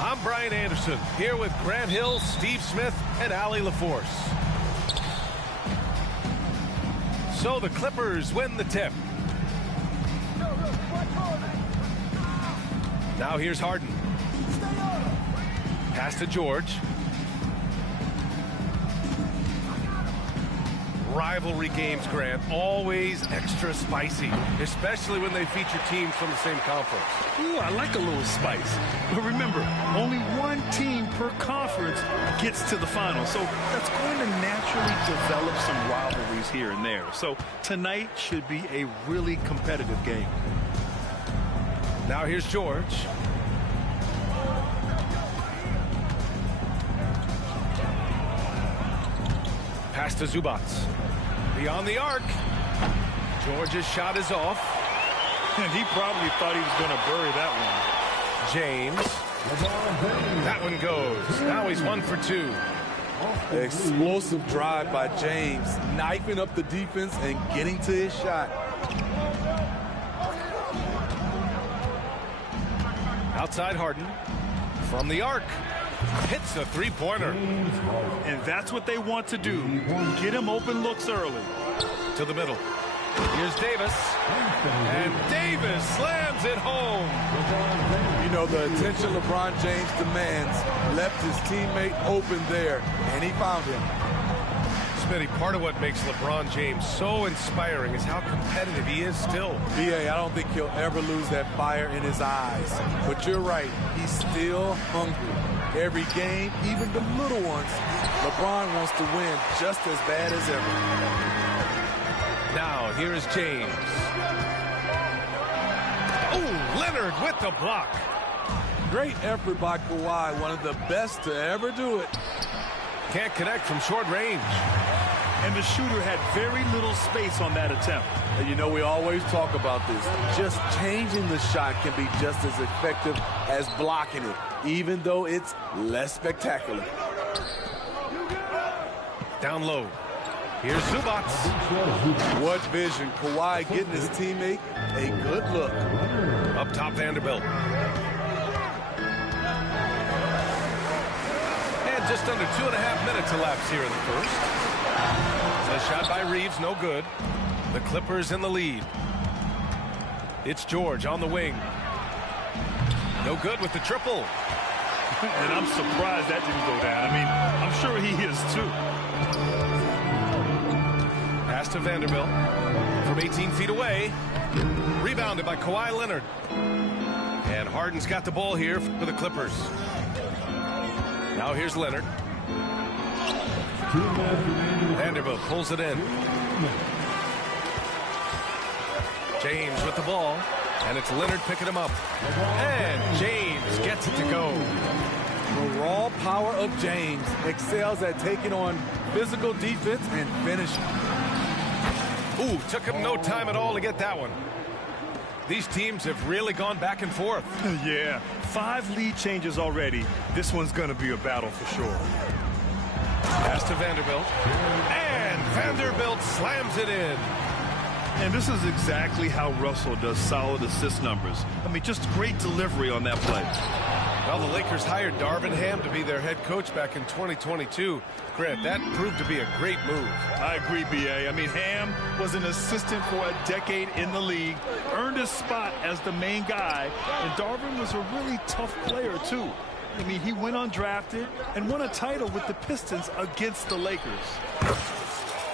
I'm Brian Anderson, here with Grant Hill, Steve Smith, and Allie LaForce. So the Clippers win the tip. Now here's Harden. Pass to George. Rivalry games, Grant, always extra spicy, especially when they feature teams from the same conference. Ooh, I like a little spice. But remember, only one team per conference gets to the final, so that's going to naturally develop some rivalries here and there. So tonight should be a really competitive game. Now here's George. Pass to Zubac. Beyond the arc. George's shot is off. And he probably thought he was going to bury that one. James. That one goes. Now he's 1 for 2. Explosive drive by James, knifing up the defense and getting to his shot. Outside Harden. From the arc. Hits a three-pointer. And that's what they want to do. Get him open looks early. To the middle. Here's Davis. And Davis slams it home. You know, the attention LeBron James demands left his teammate open there, and he found him. Smitty, part of what makes LeBron James so inspiring is how competitive he is still. B.A., I don't think he'll ever lose that fire in his eyes. But you're right, he's still hungry. Every game, even the little ones, LeBron wants to win just as bad as ever. Now, here is James. Oh, Leonard with the block. Great effort by Kawhi, one of the best to ever do it. Can't connect from short range. And the shooter had very little space on that attempt. And you know, we always talk about this. Just changing the shot can be just as effective as blocking it, even though it's less spectacular. Down low. Here's Zubac. What vision. Kawhi getting his teammate a good look. Up top, Vanderbilt. And just under 2.5 minutes elapsed here in the first. A shot by Reeves, no good. The Clippers in the lead. It's George on the wing. No good with the triple. And I'm surprised that didn't go down. I mean, I'm sure he is too. Pass to Vanderbilt from 18 feet away. Rebounded by Kawhi Leonard. And Harden's got the ball here for the Clippers. Now here's Leonard. Vanderbilt pulls it in. James with the ball. And it's Leonard picking him up. And James gets it to go. The raw power of James excels at taking on physical defense and finishing. Ooh, took him no time at all to get that one. These teams have really gone back and forth. Yeah, 5 lead changes already. This one's going to be a battle for sure. Pass to Vanderbilt. And Vanderbilt slams it in. And this is exactly how Russell does solid assist numbers. I mean, just great delivery on that play. Well, the Lakers hired Darvin Ham to be their head coach back in 2022. Grant, that proved to be a great move. I agree, B.A. I mean, Ham was an assistant for a decade in the league, earned his spot as the main guy, and Darvin was a really tough player, too. I mean, he went undrafted and won a title with the Pistons against the Lakers.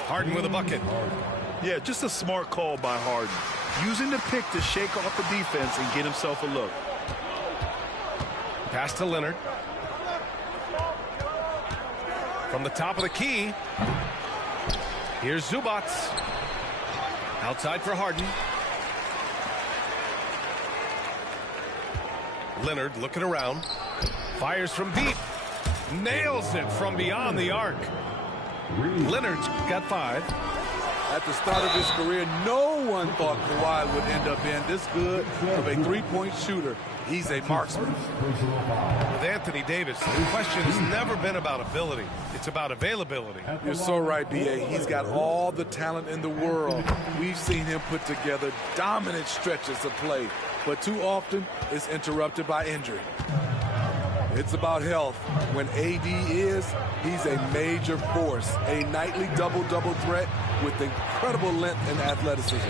Harden with a bucket. Yeah, just a smart call by Harden. Using the pick to shake off the defense and get himself a look. Pass to Leonard. From the top of the key. Here's Zubac. Outside for Harden. Leonard looking around. Fires from deep. Nails it from beyond the arc. Leonard's got 5. At the start of his career, no one thought Kawhi would end up being this good of a three-point shooter. He's a marksman. With Anthony Davis, the question has never been about ability. It's about availability. You're so right, B.A. He's got all the talent in the world. We've seen him put together dominant stretches of play, but too often it's interrupted by injury. It's about health. When AD is, he's a major force. A nightly double-double threat with incredible length and athleticism.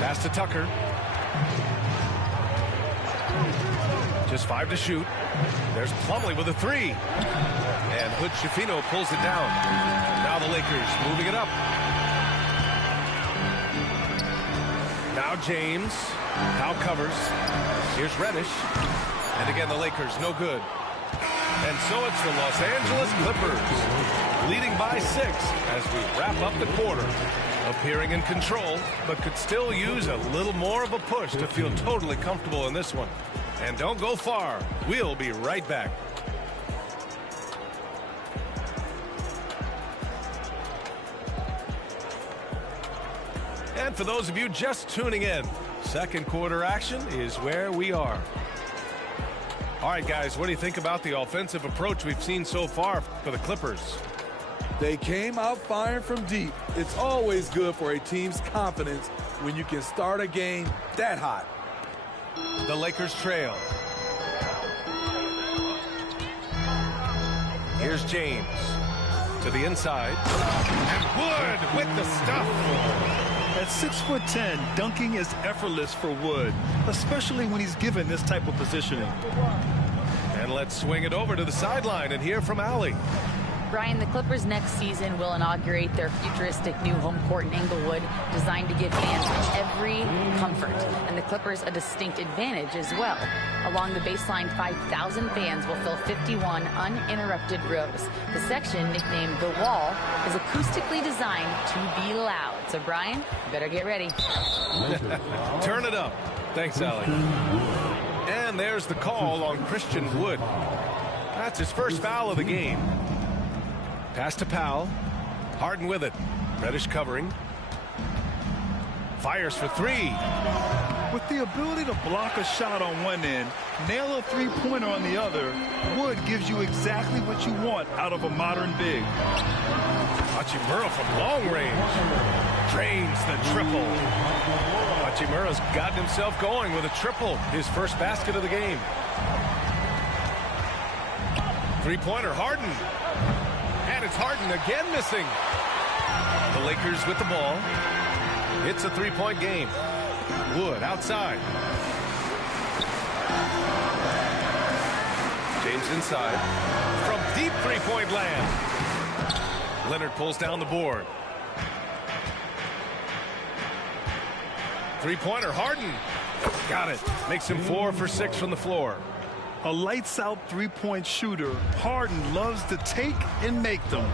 Pass to Tucker. Just 5 to shoot. There's Plumlee with a 3. And Hood-Schifino pulls it down. Now the Lakers moving it up. Now James. Powell covers. Here's Reddish. And again, the Lakers, no good. And so it's the Los Angeles Clippers, leading by 6 as we wrap up the quarter. Appearing in control, but could still use a little more of a push to feel totally comfortable in this one. And don't go far. We'll be right back. And for those of you just tuning in, second quarter action is where we are. All right, guys, what do you think about the offensive approach we've seen so far for the Clippers? They came out firing from deep. It's always good for a team's confidence when you can start a game that hot. The Lakers trail. Here's James to the inside. And Wood with the stuff. At 6'10", dunking is effortless for Wood, especially when he's given this type of positioning. And let's swing it over to the sideline and hear from Allie. Brian, the Clippers next season will inaugurate their futuristic new home court in Inglewood, designed to give fans every comfort, and the Clippers a distinct advantage as well. Along the baseline, 5,000 fans will fill 51 uninterrupted rows. The section, nicknamed The Wall, is acoustically designed to be loud. So, Brian, you better get ready. Turn it up. Thanks, Allie. And there's the call on Christian Wood. That's his first foul of the game. Pass to Powell. Harden with it. Reddish covering. Fires for 3. With the ability to block a shot on one end, nail a three-pointer on the other, Wood gives you exactly what you want out of a modern big. Hachimura from long range. Drains the triple. Hachimura's gotten himself going with a triple. His first basket of the game. Three-pointer, Harden. And it's Harden again missing. The Lakers with the ball. It's a three-point game. Wood outside. James inside. From deep three-point land. Leonard pulls down the board. Three-pointer, Harden. Got it. Makes him 4 for 6 from the floor. A lights-out three-point shooter, Harden loves to take and make them.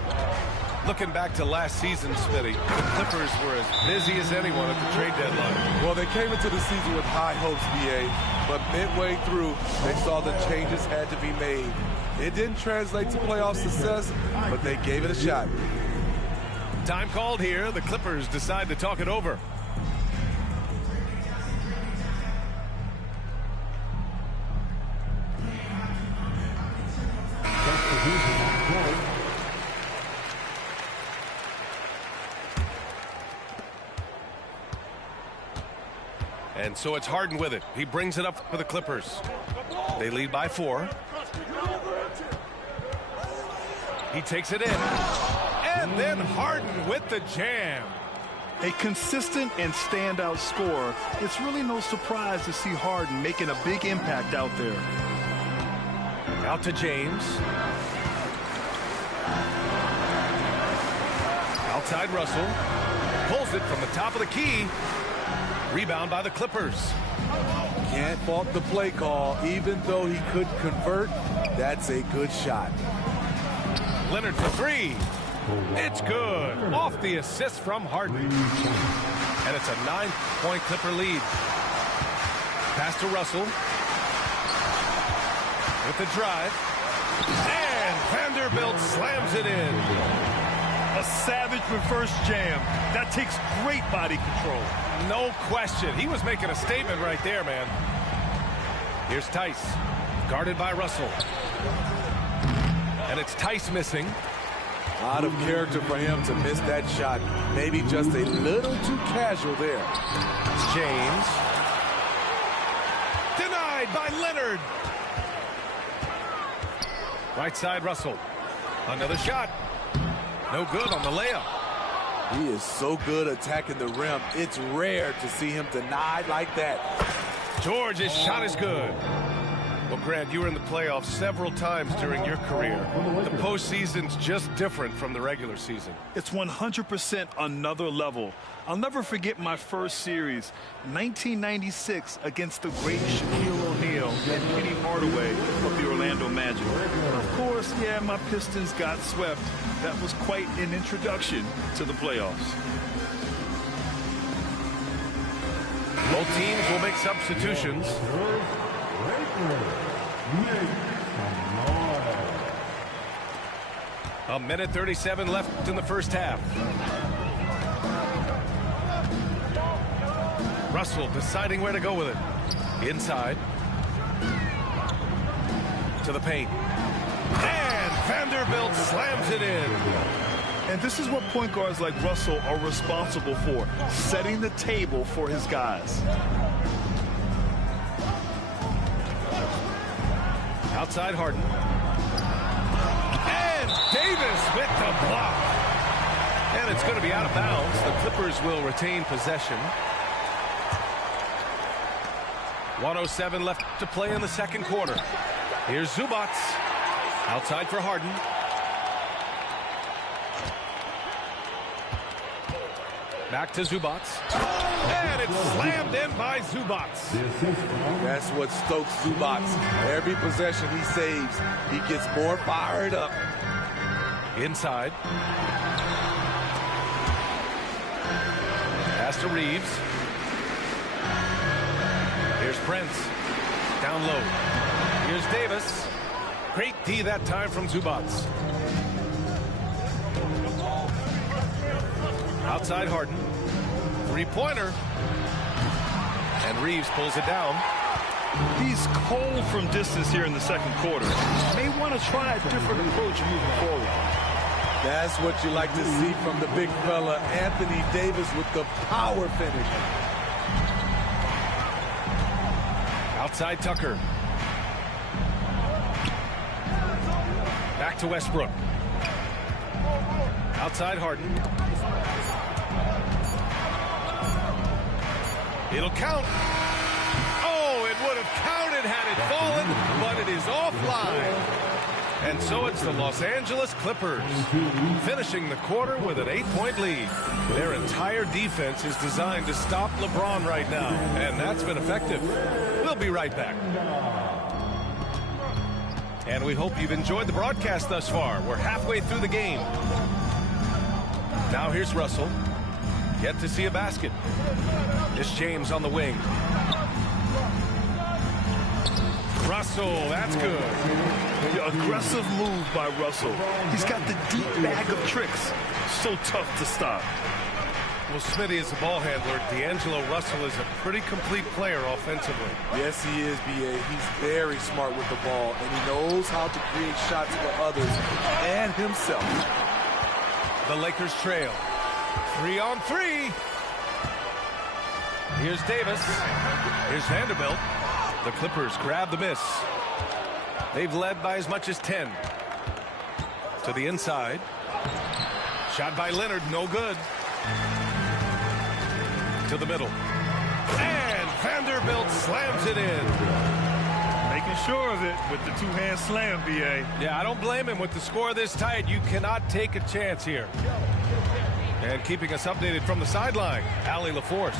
Looking back to last season, Smitty, the Clippers were as busy as anyone at the trade deadline. Well, they came into the season with high hopes, BA, but midway through, they saw the changes had to be made. It didn't translate to playoff success, but they gave it a shot. Time called here. The Clippers decide to talk it over. And so it's Harden with it. He brings it up for the Clippers. They lead by 4. He takes it in. And then Harden with the jam. A consistent and standout scorer. It's really no surprise to see Harden making a big impact out there. Out to James. Outside Russell. Pulls it from the top of the key. Rebound by the Clippers. Can't fault the play call. Even though he could convert, that's a good shot. Leonard for 3. It's good. Off the assist from Harden. And it's a 9-point Clipper lead. Pass to Russell. With the drive. And Vanderbilt slams it in. A savage reverse jam. That takes great body control. No question. He was making a statement right there, man. Here's Tice. Guarded by Russell. And it's Tice missing. Out of character for him to miss that shot. Maybe just a little too casual there. It's James. Denied by Leonard. Right side, Russell. Another shot. No good on the layup. He is so good attacking the rim. It's rare to see him denied like that. George's shot is good. Well, Grant, you were in the playoffs several times during your career. The postseason's just different from the regular season. It's 100% another level. I'll never forget my first series, 1996, against the great Shaquille O'Neal and Penny Hardaway of the Orlando Magic. Of course, yeah, my Pistons got swept. That was quite an introduction to the playoffs. Both teams will make substitutions. A minute 37 left in the first half. Russell deciding where to go with it. Inside. To the paint. And Vanderbilt slams it in. And this is what point guards like Russell are responsible for, setting the table for his guys. Outside Harden. And Davis with the block. And it's going to be out of bounds. The Clippers will retain possession. 1:07 left to play in the second quarter. Here's Zubac. Outside for Harden. Back to Zubac. And it's slammed in by Zubac. That's what stokes Zubac. Every possession he saves, he gets more fired up. Inside. Pass to Reeves. Here's Prince. Down low. Here's Davis. Great D that time from Zubac. Outside Harden. Three-pointer. And Reeves pulls it down. He's cold from distance here in the second quarter. May want to try a different approach moving forward. That's what you like to see from the big fella, Anthony Davis, with the power finish. Outside Tucker. Back to Westbrook. Outside Harden. It'll count. Oh, it would have counted had it fallen, but it is offline. And so it's the Los Angeles Clippers finishing the quarter with an 8-point lead. Their entire defense is designed to stop LeBron right now, and that's been effective. We'll be right back. And we hope you've enjoyed the broadcast thus far. We're halfway through the game. Now here's Russell. Yet to see a basket. It's James on the wing. Russell, that's good. The aggressive move by Russell. He's got the deep bag of tricks. So tough to stop. Well, Smitty is a ball handler. D'Angelo Russell is a pretty complete player offensively. Yes, he is, B.A. He's very smart with the ball, and he knows how to create shots for others and himself. The Lakers trail. 3-on-3. Here's Davis. Here's Vanderbilt. The Clippers grab the miss. They've led by as much as 10. To the inside. Shot by Leonard, no good. To the middle. And Vanderbilt slams it in. Making sure of it with the two-hand slam, B.A. Yeah, I don't blame him. With the score this tight, you cannot take a chance here. And keeping us updated from the sideline, Allie LaForce.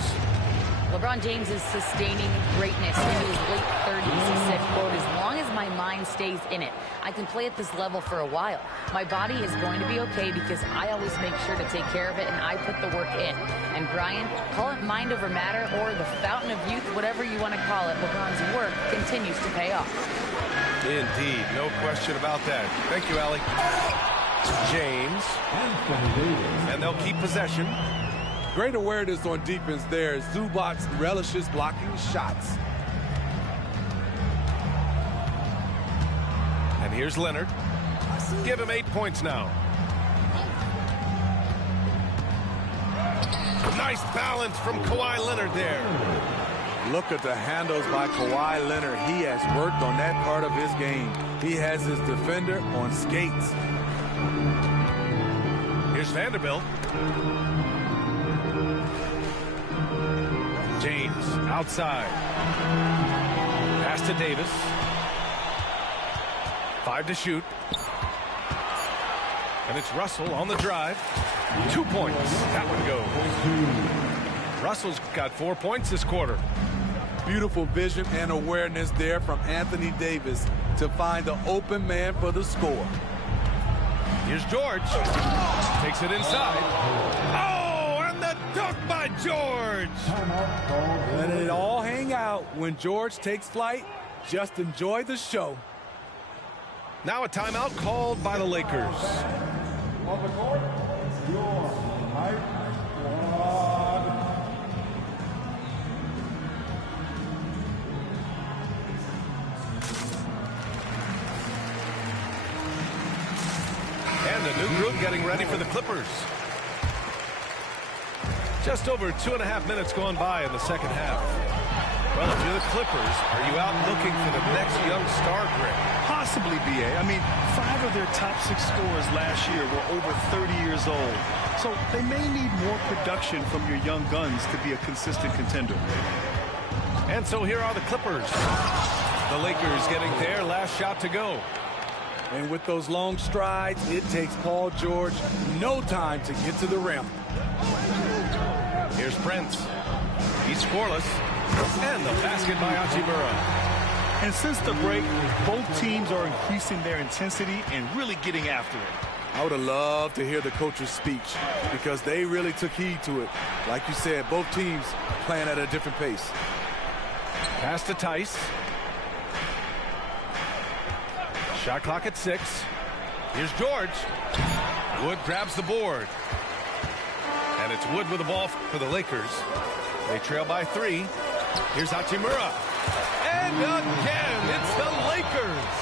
LeBron James is sustaining greatness into his late 30s. He said, quote, "As long as my mind stays in it, I can play at this level for a while. My body is going to be okay because I always make sure to take care of it and I put the work in." And Brian, call it mind over matter or the fountain of youth, whatever you want to call it, LeBron's work continues to pay off. Indeed, no question about that. Thank you, Allie. James. And they'll keep possession. Great awareness on defense there. Zubac relishes blocking shots. And here's Leonard. Give him 8 points now. Nice balance from Kawhi Leonard there. Look at the handles by Kawhi Leonard. He has worked on that part of his game. He has his defender on skates. Here's Vanderbilt. James outside. Pass to Davis. 5 to shoot. And it's Russell on the drive. 2 points. That one goes. Russell's got 4 points this quarter. Beautiful vision and awareness there from Anthony Davis to find the open man for the score. Here's George. Takes it inside. Oh, and the dunk by George. Letting it all hang out when George takes flight. Just enjoy the show. Now a timeout called by the Lakers. On the court, your hype squad. And a new group getting ready for the Clippers. Just over 2.5 minutes gone by in the second half. Well, if you're the Clippers, are you out looking for the next young star grid? Possibly, B.A. I mean, 5 of their top 6 scorers last year were over 30 years old. So they may need more production from your young guns to be a consistent contender. And so here are the Clippers. The Lakers getting their last shot to go. And with those long strides, it takes Paul George no time to get to the rim. Here's Prince. He's scoreless. And the basket by Hachimura. And since the break, both teams are increasing their intensity and really getting after it. I would have loved to hear the coach's speech because they really took heed to it. Like you said, both teams playing at a different pace. Pass to Tice. Shot clock at 6. Here's George. Wood grabs the board. And it's Wood with the ball for the Lakers. They trail by 3. Here's Hachimura. And again, it's the Lakers.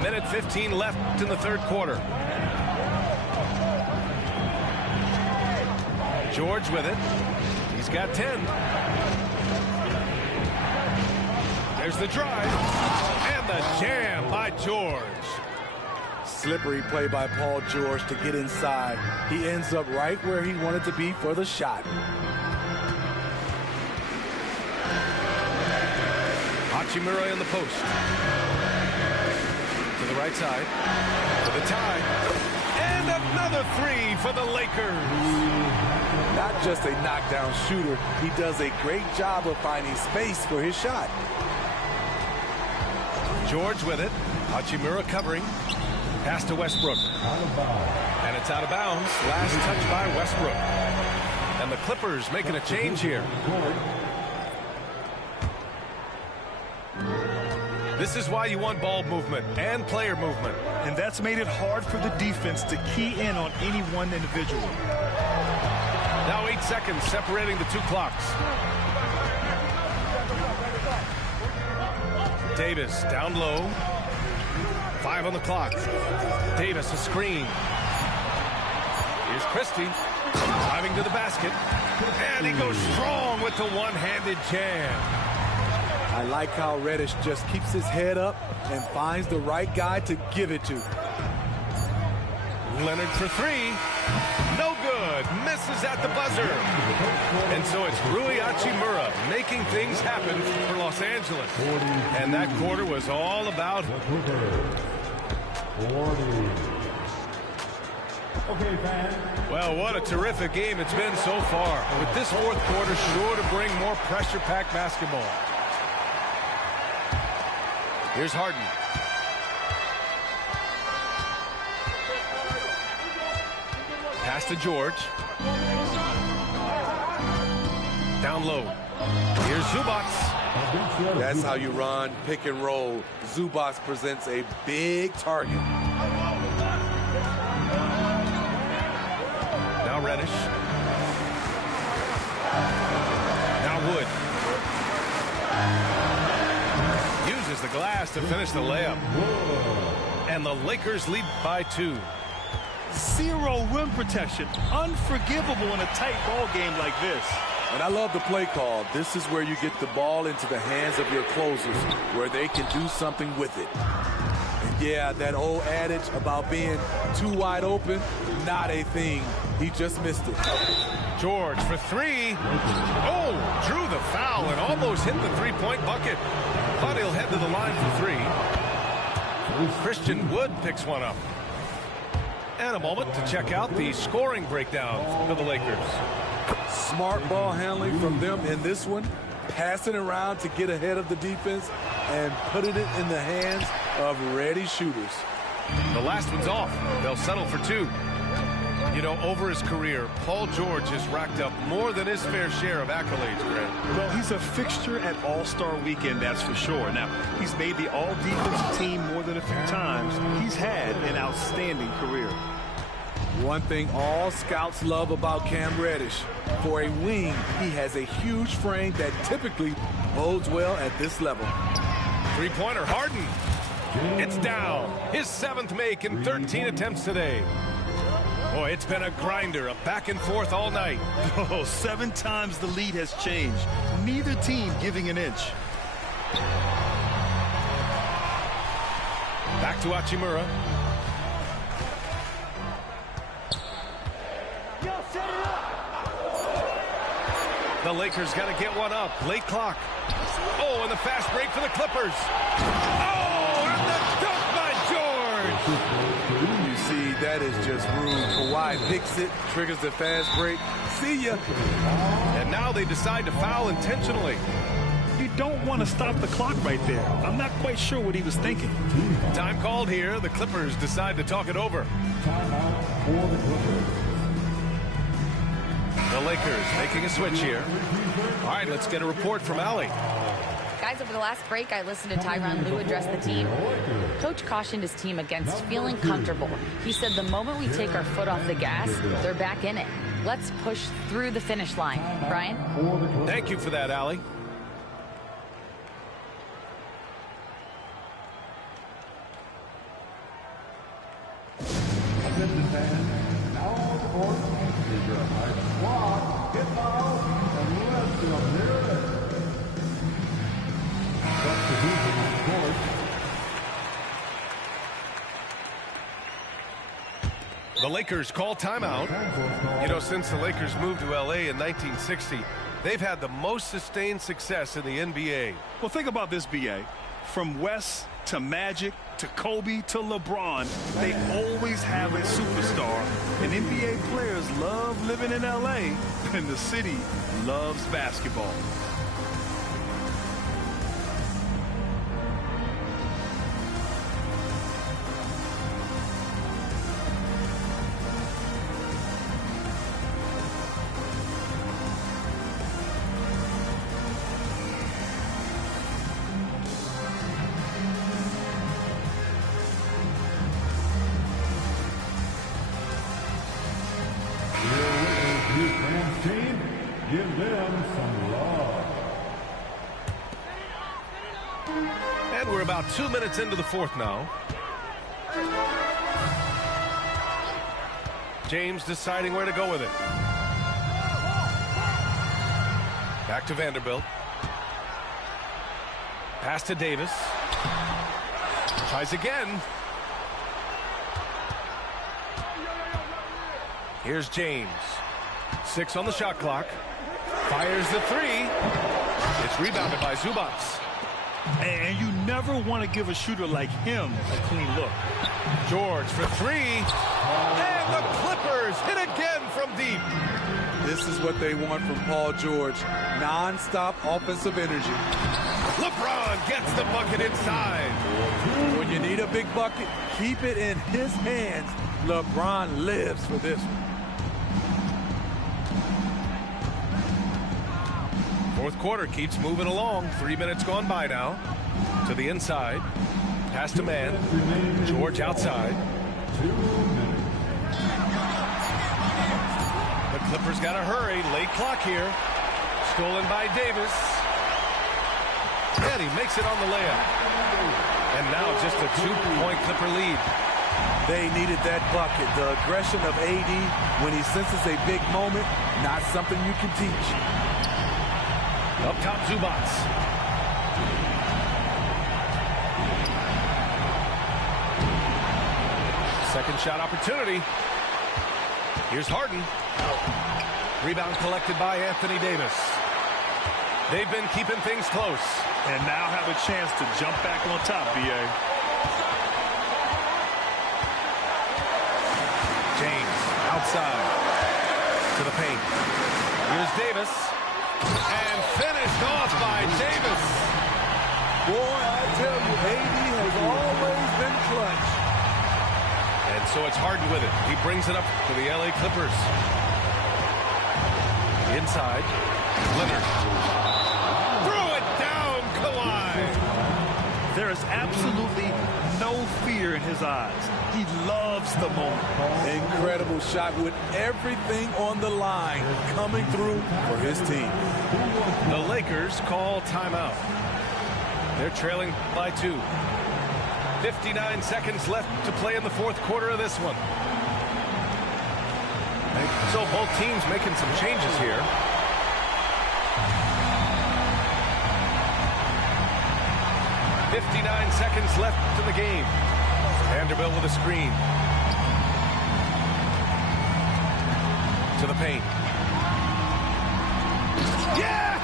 1:15 left in the third quarter. George with it. He's got 10. There's the drive. And the jam by George. Slippery play by Paul George to get inside. He ends up right where he wanted to be for the shot. Hachimura in the post. To the right side. To the tie. And another 3 for the Lakers. Not just a knockdown shooter, he does a great job of finding space for his shot. George with it. Hachimura covering. Pass to Westbrook. And it's out of bounds. Last touch by Westbrook. And the Clippers making a change here. This is why you want ball movement and player movement. And that's made it hard for the defense to key in on any one individual. Now 8 seconds separating the 2 clocks. Davis down low. 5 on the clock. Davis a screen. Here's Christie driving to the basket. And he goes strong with the one-handed jam. I like how Reddish just keeps his head up and finds the right guy to give it to. Leonard for 3. No good. Misses at the buzzer. And so it's Rui Hachimura making things happen for Los Angeles. And that quarter was all about Okay, fans. well, what a terrific game it's been so far. With this fourth quarter sure to bring more pressure-packed basketball. Here's Harden. Pass to George. Down low. Here's Zubac. That's how you run pick and roll. Zubac presents a big target. Now Reddish. Now Wood. Uses the glass to finish the layup. And the Lakers lead by 2. Zero rim protection. Unforgivable in a tight ball game like this. And I love the play call. This is where you get the ball into the hands of your closers, where they can do something with it. And yeah, that old adage about being too wide open, not a thing. He just missed it. George for three. Oh, drew the foul and almost hit the three-point bucket. Thought he'll head to the line for three. Christian Wood picks one up. And a moment to check out the scoring breakdown for the Lakers. Smart ball handling from them in this one. Passing around to get ahead of the defense and putting it in the hands of ready shooters. The last one's off. They'll settle for two. You know, over his career, Paul George has racked up more than his fair share of accolades, Grant. Well, he's a fixture at All-Star Weekend, that's for sure. Now, he's made the All-Defensive team more than a few times. He's had an outstanding career. One thing all scouts love about Cam Reddish, for a wing, he has a huge frame that typically bodes well at this level. Three-pointer, Harden. It's down. His 7th make in 13 attempts today. Boy, it's been a grinder, a back and forth all night. Oh, 7 times the lead has changed. Neither team giving an inch. Back to Hachimura. The Lakers got to get one up. Late clock. Oh, and the fast break for the Clippers. Oh, and the dunk by George. You see, that is just rude. Kawhi picks it, triggers the fast break. See ya. And now they decide to foul intentionally. You don't want to stop the clock right there. I'm not quite sure what he was thinking. Time called here. The Clippers decide to talk it over. Timeout for the Clippers. The Lakers making a switch here. All right, let's get a report from Allie. Guys, over the last break, I listened to Tyronn Lue address the team. Coach cautioned his team against feeling comfortable. He said the moment we take our foot off the gas, they're back in it. Let's push through the finish line. Brian? Thank you for that, Allie. Attention fans, now on the court, is your high squad, get foul, and let's go near it. Substitution on the court. The Lakers call timeout. You know, since the Lakers moved to L.A. in 1960, they've had the most sustained success in the NBA. Well, think about this, B.A. From West to Magic to Kobe to LeBron, they always have a superstar. And NBA players love living in L.A., and the city loves basketball. Team, give them some love. And we're about 2 minutes into the fourth now. James deciding where to go with it. Back to Vanderbilt. Pass to Davis. Tries again. Here's James. 6 on the shot clock. Fires the three. It's rebounded by Zubats. And you never want to give a shooter like him a clean look. George for three. And the Clippers hit again from deep. This is what they want from Paul George. Non-stop offensive energy. LeBron gets the bucket inside. When you need a big bucket, keep it in his hands. LeBron lives for this one. Fourth quarter keeps moving along. 3 minutes gone by now. To the inside. Pass to man. George outside. 2 minutes. The Clippers got to hurry. Late clock here. Stolen by Davis. And he makes it on the layup. And now just a 2-point Clipper lead. They needed that bucket. The aggression of AD when he senses a big moment, not something you can teach. Up top, Zubats. Second shot opportunity. Here's Harden. Rebound collected by Anthony Davis. They've been keeping things close. And now have a chance to jump back on top, B.A. James outside to the paint. Here's Davis. And finished off by Davis. Boy, I tell you, AD has always been clutch. And so it's Harden with it. He brings it up to the LA Clippers. Inside, Leonard. Threw it down, Kawhi. There is absolutely no fear in his eyes. He loves the moment. Incredible shot with everything on the line coming through for his team. The Lakers call timeout. They're trailing by 2. 59 seconds left to play in the fourth quarter of this one. So both teams making some changes here. .59 seconds left in the game. Vanderbilt with a screen. To the paint. Yes!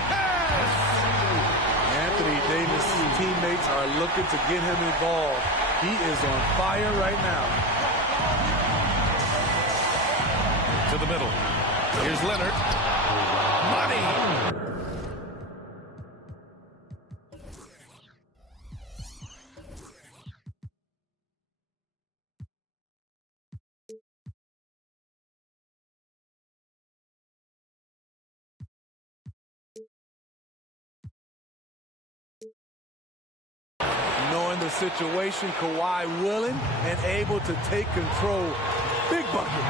Anthony Davis' teammates are looking to get him involved. He is on fire right now. To the middle. Here's Leonard. Money! Knowing the situation, Kawhi willing and able to take control. Big bucket.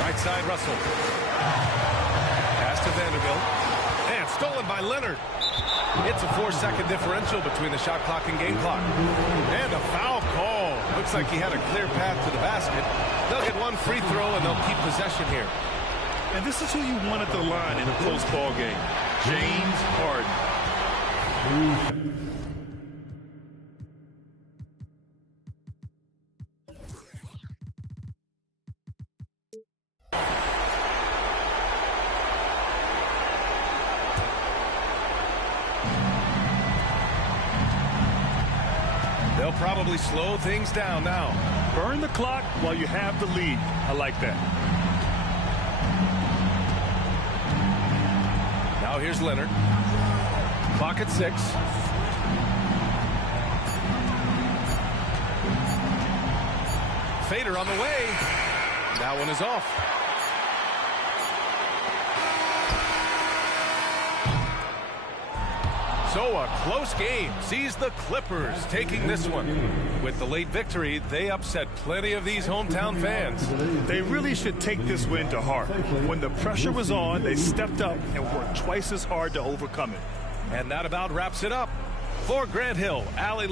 Right side, Russell. Pass to Vanderbilt. And stolen by Leonard. It's a 4-second differential between the shot clock and game clock. And a foul call. Looks like he had a clear path to the basket. They'll get one free throw and they'll keep possession here. And this is who you want at the line in a close ball game. James Harden. They'll probably slow things down now. Burn the clock while you have the lead. I like that. Now here's Leonard. Clock at 6. Fader on the way. That one is off. So a close game sees the Clippers taking this one. With the late victory, they upset plenty of these hometown fans. They really should take this win to heart. When the pressure was on, they stepped up and worked twice as hard to overcome it. And that about wraps it up. For Grant Hill, Allie